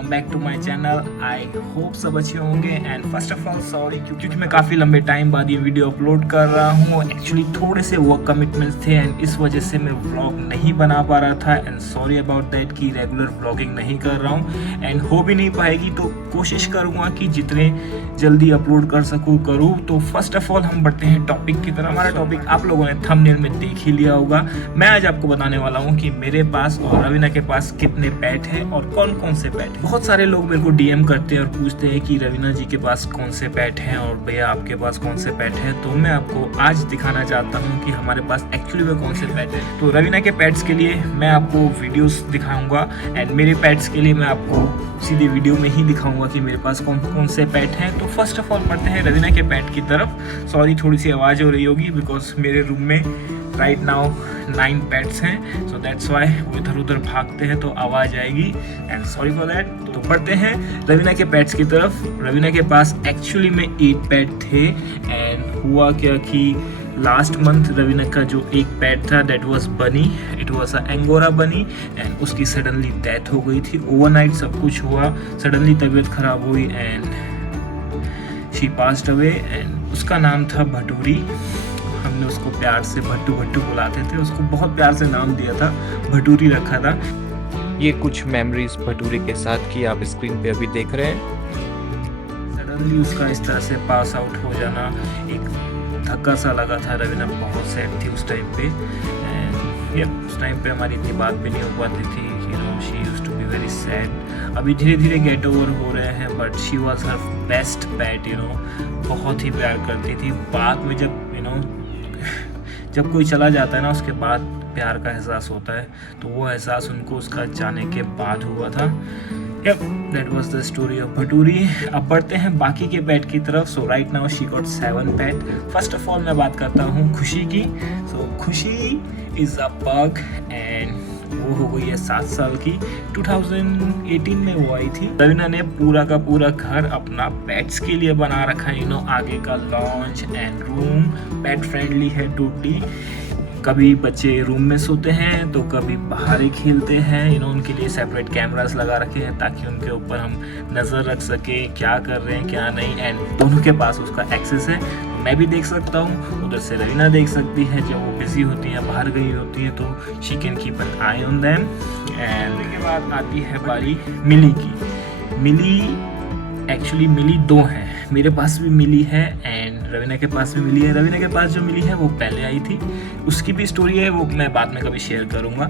Welcome back to my channel. I hope सब अच्छे होंगे and first of all sorry क्योंकि मैं काफ़ी लंबे टाइम बाद ये वीडियो अपलोड कर रहा हूँ। एक्चुअली थोड़े से वर्क कमिटमेंट्स थे एंड इस वजह से मैं व्लॉग नहीं बना पा रहा था एंड सॉरी अबाउट दैट कि रेगुलर व्लॉगिंग नहीं कर रहा हूँ एंड हो भी नहीं पाएगी, तो कोशिश करूँगा कि जितने जल्दी अपलोड कर सकूँ करूँ। तो फर्स्ट ऑफ ऑल हम बढ़ते हैं टॉपिक की तरफ। हमारा टॉपिक आप लोगों ने थंबनेल में देख ही लिया होगा। मैं आज आपको बताने वाला हूँ कि मेरे पास और रवीना के पास कितने पेट हैं और कौन कौन से पेट हैं। बहुत सारे लोग मेरे को डीएम करते हैं और पूछते हैं कि रवीना जी के पास कौन से पेट हैं और भैया आपके पास कौन से पेट हैं। तो मैं आपको आज दिखाना चाहता हूँ कि हमारे पास एक्चुअली में कौन से पेट हैं। तो रवीना के पेट्स के लिए मैं आपको वीडियोस दिखाऊंगा एंड मेरे पेट्स के लिए मैं आपको सीधे वीडियो में ही दिखाऊंगा कि मेरे पास कौन कौन से पेट हैं। तो फर्स्ट ऑफ ऑल बढ़ते हैं रवीना के पेट की तरफ। सॉरी थोड़ी सी आवाज़ हो रही होगी बिकॉज मेरे रूम में राइट नाउ 9 पेट्स हैं, सो दैट्स वाई वो इधर उधर भागते हैं तो आवाज़ आएगी एंड सॉरी फॉर दैट। तो बढ़ते हैं रवीना के पेट्स की तरफ। रवीना के पास एक्चुअली में 8 पेट थे एंड हुआ क्या कि लास्ट मंथ रवीना का जो एक पेट था दैट वाज बनी, इट वाज अ एंगोरा बनी एंड उसकी सडनली डेथ हो गई थी। ओवरनाइट सब कुछ हुआ, सडनली तबीयत खराब हुई and she passed away and उसका नाम था भटूरी। हमने उसको प्यार से भट्टू भट्टू बुलाते थे, उसको बहुत प्यार से नाम दिया था, भटूरी रखा था। ये कुछ मेमोरीज भटूरे के साथ की आप स्क्रीन पे अभी देख रहे हैं। सडनली उसका इस तरह से पास आउट हो जाना एक धक्का सा लगा था। रवीना बहुत सैड थी उस टाइम पे एंड उस टाइम पे हमारी इतनी बात भी नहीं हो पाती थी। She used to be very sad. अभी धीरे धीरे गेट ओवर हो रहे हैं but she was her best pet. बहुत ही प्यार करती थी। बाद में जब कोई चला जाता है ना उसके बाद प्यार का एहसास होता है, तो वो एहसास उनको उसका जाने के बाद हुआ था। That was the story of Bhaturi. अब बढ़ते हैं बाकी के पेट की तरफ। So right now she got 7 pet. First of all मैं बात करता हूँ खुशी की। सो खुशी इज अ पग एंड वो हो गई है 7 साल की। 2018 में वो आई थी। रवीना ने पूरा का पूरा घर अपना पेट्स के लिए बना रखा है। आगे का launch and room pet friendly है टोटली। कभी बच्चे रूम में सोते हैं तो कभी बाहर ही खेलते हैं। उनके लिए सेपरेट कैमरास लगा रखे हैं ताकि उनके ऊपर हम नज़र रख सके क्या कर रहे हैं क्या नहीं एंड दोनों के पास उसका एक्सेस है। मैं भी देख सकता हूँ, उधर से रवीना देख सकती है। जब वो बिजी होती हैं बाहर गई होती है तो she can keep an I on them. And के बाद आती है बारी मिली की। मिली एक्चुअली मिली 2 हैं, मेरे पास भी मिली है एंड रवीना के पास भी मिली है। रवीना के पास जो मिली है वो पहले आई थी, उसकी भी स्टोरी है, वो मैं बाद में कभी शेयर करूँगा।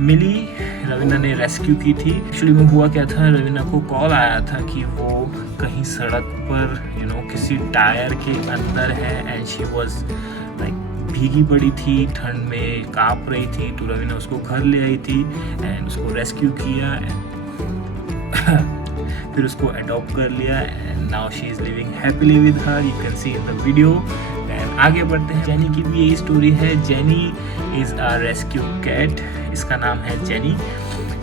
मिली रवीना ने रेस्क्यू की थी। एक्चुअली वो हुआ क्या था, रवीना को कॉल आया था कि वो कहीं सड़क पर किसी टायर के अंदर है एंड शी वॉज लाइक भीगी पड़ी थी, ठंड में काँप रही थी। तो रवीना उसको घर ले आई थी एंड उसको रेस्क्यू किया फिर उसको अडॉप्ट कर लिया and now she is living happily with her, you can see in the video. And आगे बढ़ते हैं। जेनी की भी यही स्टोरी है। Jenny is a rescue cat, इसका नाम है जेनी।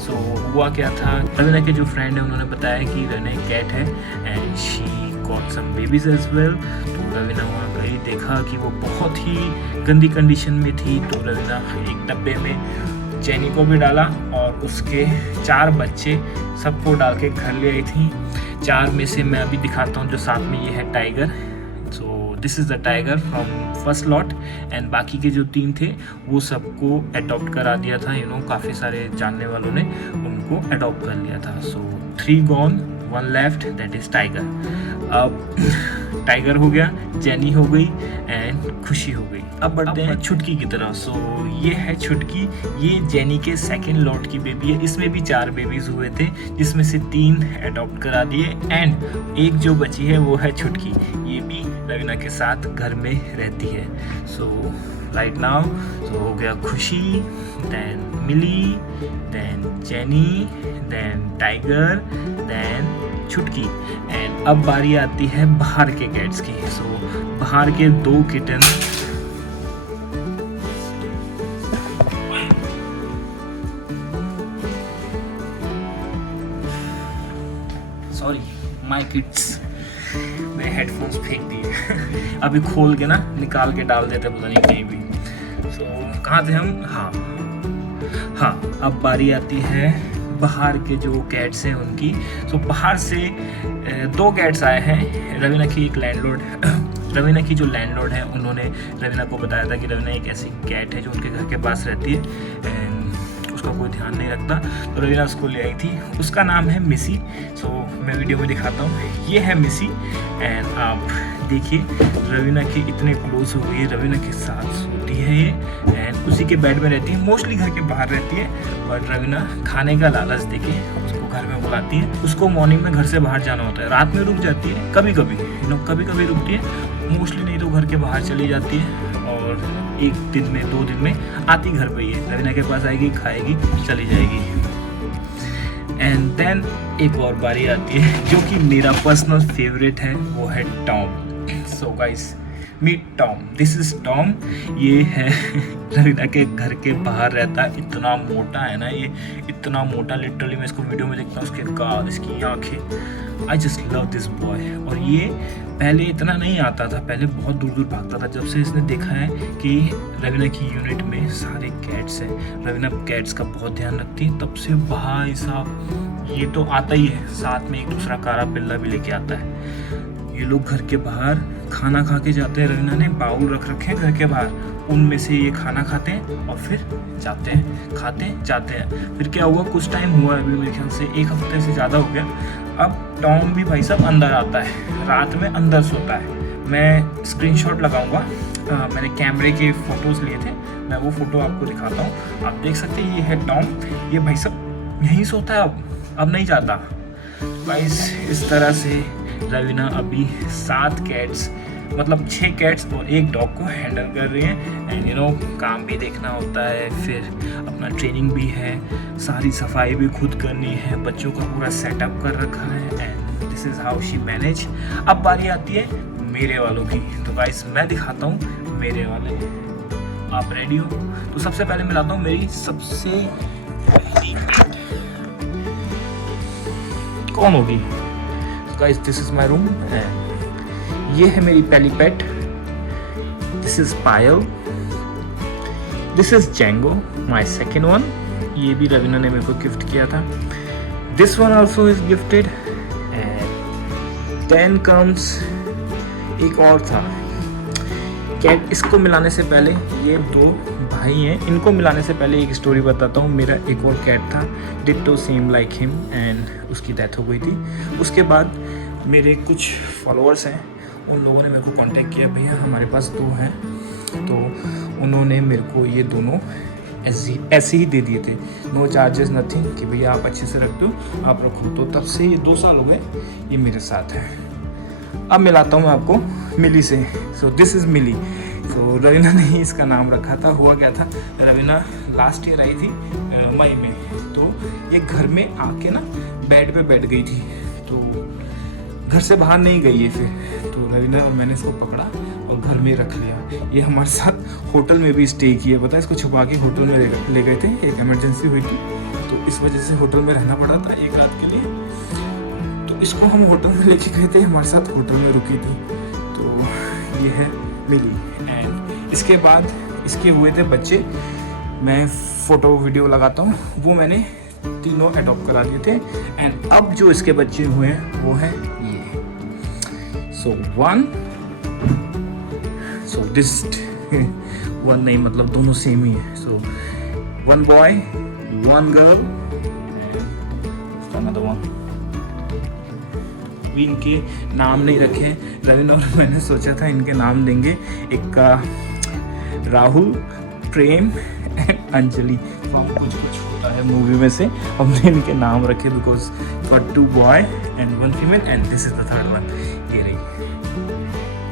सो हुआ क्या था, रवीना के जो फ्रेंड है उन्होंने बताया कि रवीना एक कैट है and she got some babies as well. तो रवीना वहाँ गई, देखा कि वो बहुत ही गंदी कंडीशन में थी। तो रवीना एक डब्बे में जेनी को भी डाला और उसके 4 बच्चे सबको डाल के घर ले आई थी। 4 में से मैं अभी दिखाता हूँ, जो साथ में ये है tiger. So this is the tiger from first lot and बाकी के जो 3 थे वो सबको अडॉप्ट करा दिया था। काफ़ी सारे जानने वालों ने उनको अडॉप्ट कर लिया था। सो 3 gone, 1 left, that is tiger. अब टाइगर हो गया, जेनी हो गई एंड खुशी हो गई। अब बढ़ते हैं छुटकी की तरफ। सो ये है छुटकी, ये जेनी के सेकंड लॉट की बेबी है। इसमें भी 4 बेबीज हुए थे जिसमें से 3 अडॉप्ट करा दिए एंड एक जो बची है वो है छुटकी। ये भी रवीना के साथ घर में रहती है। सो राइट नाउ हो गया Khushi, then Milly, then Jenny, then tiger, then Chutki. And अब बारी आती है बाहर के कैट्स की। सो बाहर के 2 किटन, सॉरी माय किड्स, मेरे हेडफोन्स फेंक दिए अभी खोल के ना निकाल के डाल देते पता नहीं कहीं भी। सो कहाँ थे हम? हाँ, अब बारी आती है बाहर के जो कैट्स हैं उनकी। सो बाहर से 2 कैट्स आए हैं। रवीना की एक लैंडलॉर्ड रवीना की जो लैंडलॉर्ड है उन्होंने रवीना को बताया था कि रवीना एक ऐसी कैट है जो उनके घर के पास रहती है एंड उसका कोई ध्यान नहीं रखता, तो रवीना उसको ले आई थी। उसका नाम है मिसी। सो मैं वीडियो में दिखाता हूँ, ये है मिसी एंड आप देखिए रवीना के इतने क्लोज हो गई है, रवीना के साथ सोती है ये एंड उसी के बेड में रहती है। मोस्टली घर के बाहर रहती है बट रवीना खाने का लालच देके उसको घर में बुलाती है। उसको मॉर्निंग में घर से बाहर जाना होता है, रात में रुक जाती है कभी कभी, कभी कभी रुकती है, मोस्टली नहीं तो घर के बाहर चली जाती है और 1 दिन में 2 दिन में आती घर पे ही है। रवीना के पास आएगी, खाएगी, चली जाएगी। एंड देन एक और बारी आती है जो कि मेरा पर्सनल फेवरेट है, वो है Tom. So guys meet Tom, this is Tom. ये है रवीना के घर के बाहर रहता है। इतना मोटा है ना ये, इतना मोटा, लिटरली मैं इसको वीडियो में देखता हूँ, उसके गाल, इसकी आंखें, I just love this boy. और ये पहले इतना नहीं आता था, पहले बहुत दूर दूर भागता था। जब से इसने देखा है कि रवीना की यूनिट में सारे कैट्स हैं, रवीना कैट्स का बहुत ध्यान रखती है, तब से भाई साहब ये तो आता ही है, साथ में एक दूसरा कारा बिल्ला भी लेके आता है। ये लोग घर के बाहर खाना खा के जाते हैं, रवीना ने बाउल रख रखे हैं घर के बाहर, उनमें से ये खाना खाते हैं और फिर जाते हैं, खाते हैं, जाते हैं। फिर क्या हुआ, कुछ टाइम हुआ अभी मेरे ख्याल से 1 हफ्ते से ज़्यादा हो गया। अब टॉम भी भाई साहब अंदर आता है, रात में अंदर सोता है। मैं स्क्रीनशॉट लगाऊंगा, मैंने कैमरे के फ़ोटोज़ लिए थे, मैं वो फ़ोटो आपको दिखाता हूँ। आप देख सकते हैं ये है टॉम, ये भाई साहब यहीं सोता है, अब नहीं जाता। गाइस इस तरह से रवीना अभी 7 कैट्स, मतलब 6 कैट्स और 1 डॉग को हैंडल कर रही है। एंड यू नो काम भी देखना होता है, फिर अपना ट्रेनिंग भी है, सारी सफाई भी खुद करनी है, बच्चों का पूरा सेटअप कर रखा है and this is how she manage. अब बारी आती है मेरे वालों की, तो गाइस मैं दिखाता हूँ मेरे वाले। आप रेडी हो? तो सबसे पहले मिलाता हूँ मेरी सबसे पहली पेट कौन होगी। Guys this is my room and ये है मेरी पहली pet, this is Payal, this is Django my second one, ये भी रवीना ने मेरे को गिफ्ट किया था। This one also is gifted and then comes एक और था कैट। इसको मिलाने से पहले, ये 2 भाई हैं, इनको मिलाने से पहले एक स्टोरी बताता हूँ। मेरा एक और कैट था, ditto same like him, and उसकी डेथ हो गई थी। उसके बाद मेरे कुछ फॉलोअर्स हैं, उन लोगों ने मेरे को कांटेक्ट किया, भैया हमारे पास 2 हैं, तो उन्होंने मेरे को ये दोनों ऐसे ही दे दिए थे, नो चार्जेस नथिंग, कि भैया आप अच्छे से रख दो, आप रखो। तो तब से ये 2 साल हो गए ये मेरे साथ है। अब मिलाता हूँ मैं आपको मिली से। सो दिस इज़ मिली। सो रवीना ने ही इसका नाम रखा था। हुआ क्या था, रवीना लास्ट ईयर आई थी मई में, तो ये घर में आके ना बेड पे बैठ गई थी, तो घर से बाहर नहीं गई है। फिर तो रवीना और मैंने इसको पकड़ा और घर में रख लिया। ये हमारे साथ होटल में भी स्टे किया, पता है, इसको छुपा के होटल में ले गए थे, एक इमरजेंसी हुई थी, तो इस वजह से होटल में रहना पड़ा था 1 रात के लिए। तो इसको हम होटल में लेके गए थे, हमारे साथ होटल में रुकी थी। तो ये है मिली। एंड इसके बाद इसके हुए थे बच्चे, मैं फ़ोटो वीडियो लगाता हूँ, वो मैंने तीनों अडॉप्ट करा दिए थे। एंड अब जो इसके बच्चे हुए हैं वो है ये। सो दिस 1 नहीं, मतलब दोनों सेम ही है। सो 1 boy 1 girl and another one. इनके नाम नहीं रखे रवीना और मैंने सोचा था इनके नाम देंगे, एक का राहुल, प्रेम एंड अंजलि, कुछ होता है मूवी में से, हमने इनके नाम रखे because got 2 boy and 1 female and this is the 3rd one. ये रही।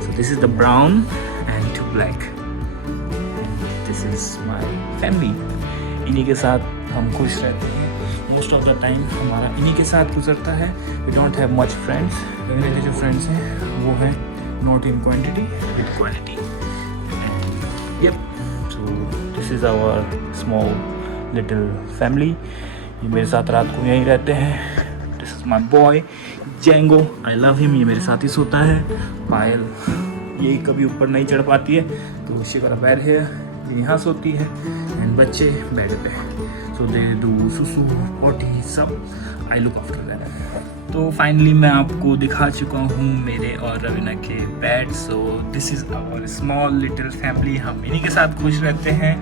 So this is the brown and 2 black. This is my family. इन्हीं के साथ हम खुश रहते हैं, मोस्ट ऑफ द टाइम हमारा इन्हीं के साथ गुजरता है। We don't have much friends. मेरे जो फ्रेंड्स हैं वो हैं not in quantity with quality. Yup, so this is our small little family. ये मेरे साथ रात को यहीं रहते हैं। This is my boy Django, I love him, ये मेरे साथ ही सोता है। पायल ये कभी ऊपर नहीं चढ़ पाती है, तो she got a bed here, ये यहाँ सोती है, एंड बच्चे बेड पे। सो दे डू सुसु पॉटी सब, आई लुक आफ्टर दैट। तो फाइनली मैं आपको दिखा चुका हूँ मेरे और रवीना के pet. So this is our small little family. हम इन्हीं के साथ खुश रहते हैं,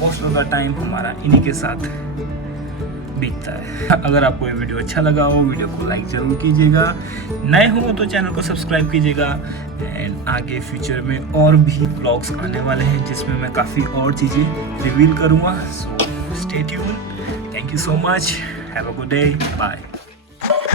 मोस्ट ऑफ द टाइम हमारा इन्हीं के साथ बीतता है। अगर आपको ये वीडियो अच्छा लगा हो, वीडियो को लाइक ज़रूर कीजिएगा, नए हो तो चैनल को सब्सक्राइब कीजिएगा। एंड आगे फ्यूचर में और भी ब्लॉग्स आने वाले हैं जिसमें मैं काफ़ी और चीज़ें रिवील करूँगा। So stay tune, thank you so much, have a good day, bye.